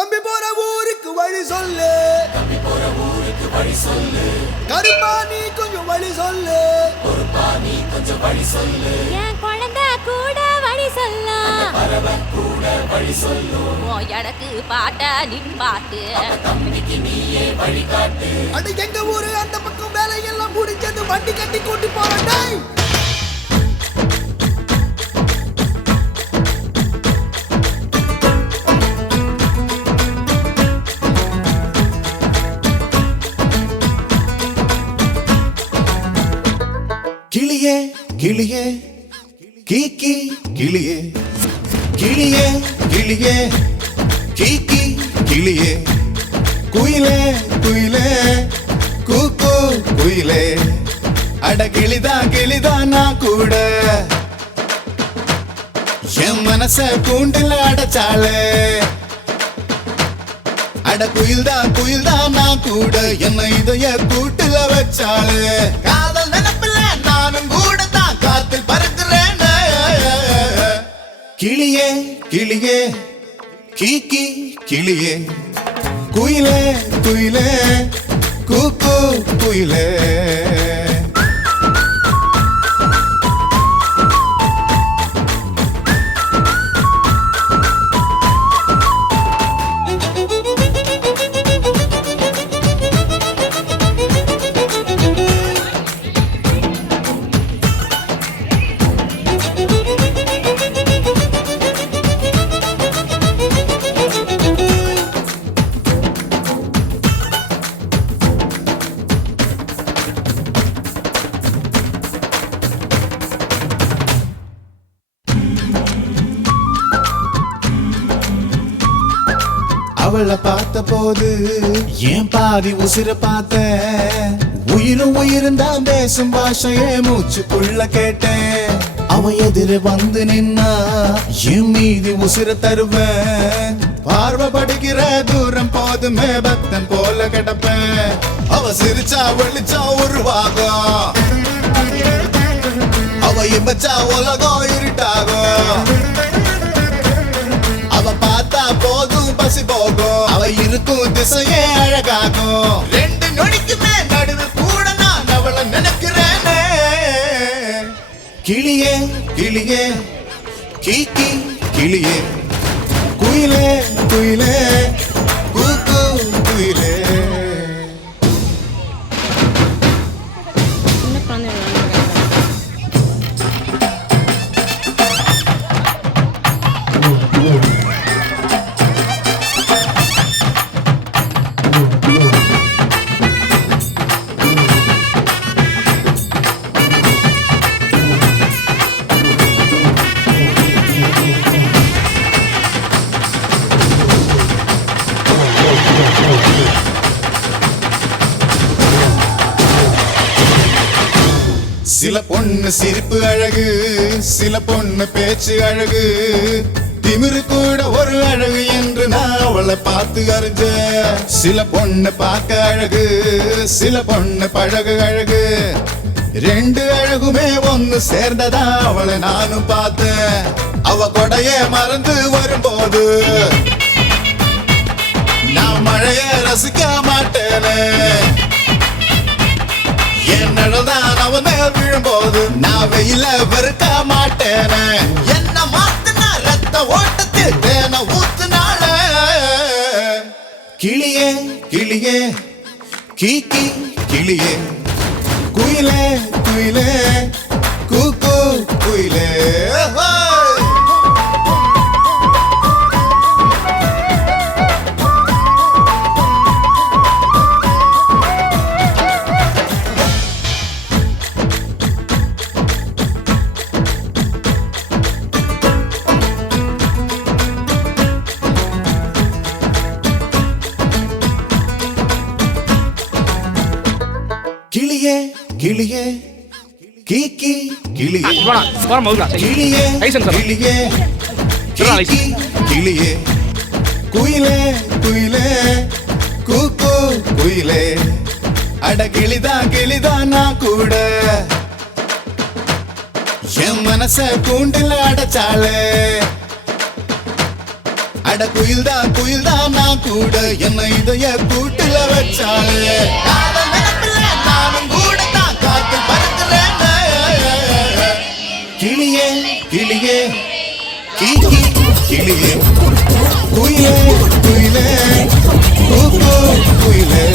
தம்பி போற ஊருக்கு வழி சொல்லு, கருப்பா நீ கொஞ்சம் வழி சொல்லு, என் குழந்தை கூட வழி சொல்லும், எனக்கு பாட்ட நிப்பாட்டு. அட எங்க ஊரு அந்த பக்கம் வேலையெல்லாம் முடிஞ்சது, வண்டி கட்டி கூட்டி போறேன். கிளியே கிளியே கீக்கி கிளியே, கிளியே கிளியே கீக்கி கிளியே, குயிலே குயிலே கூக்கு குயிலே, அட கிளிதா கிளிதா நான் கூட என் மனச கூண்டில் அடைச்சாளே. அட குயில்தா குயில்தா நான் கூட என்ன இதய கூட்டுல வச்சாளே. காதல் நினைப்பில்ல நானும் கூட தான் காத்தில் பறக்கிறேன். கிளியே கிளியே கீக்கி கிளியே, குயிலே குயிலே கூக்கு குயிலே. அவளை பார்த்த போது ஏன் பாதி உசிர பார்த்த, உயிரும் உயிரும் தான் பேசும் பாஷையே மூச்சுக்குள்ள கேட்டேன். அவன் எதிர வந்து நின்னா என் மீதி உசிர தருவேன். பார்வைப்படுகிற தூரம் போதுமே பக்தன் போல கிடப்பேன். அவ சிரிச்சா வெளிச்சா உருவாகும், அவ இமச்சா உலகம் இருட்டாகும். அவ பார்த்தா போதும் பசி போகும், அவ இருக்கும் திசையே அழகாகும். ரெண்டு நொடிக்குமே நடுவு கூட நான் அவளை நினைக்கிறேனே. கிளியே கிளியே கீக்கி கிளியே, குயிலே குயிலே கூக்கு குயிலே. சில பொண்ணு சிரிப்பு அழகு, சில பொண்ணு பேச்சு அழகு, திமிரு கூட ஒரு அழகு என்று நான் அவளை பார்த்து அறிஞ்ச. சில பொண்ணு பார்க்க அழகு, சில பொண்ணு பழகு அழகு, ரெண்டு அழகுமே ஒன்னு சேர்ந்ததா அவளை நானும் பார்த்தேன். அவ கொடைய மறந்து வரும்போது நான் மழைய ரசிக்க மாட்டேனே. என் நிழல்தான் அவன் மேல் விழும்போது நான் வெயில வெறுக்க மாட்டேனே. என்ன மாத்தினா ரத்த ஓட்டத்தில் தேன ஊத்துனால. கிளியே கிளியே கீக்கி கிளியே, குயிலே குயிலே கூக்கு குயிலே. கிளியே கிளியே கீக்கி கிளியே, கிளியே கிளியே கீக்கி கிளியே, குயிலே குயிலே கூக்கு குயிலே. அட கிளிதா கிளிதா நான் கூட என் மனச கூண்டில் அடைச்சாளே. அட அட குயில் தான் நான் கூட என்ன இதய கூட்டுல வச்சாலே காதல் நினைப்பில்ல நானும் கூட தான் காத்தில் பறக்கிறேன் கிளியே கிளியே கிளியே குயிலே குயிலே குயிலே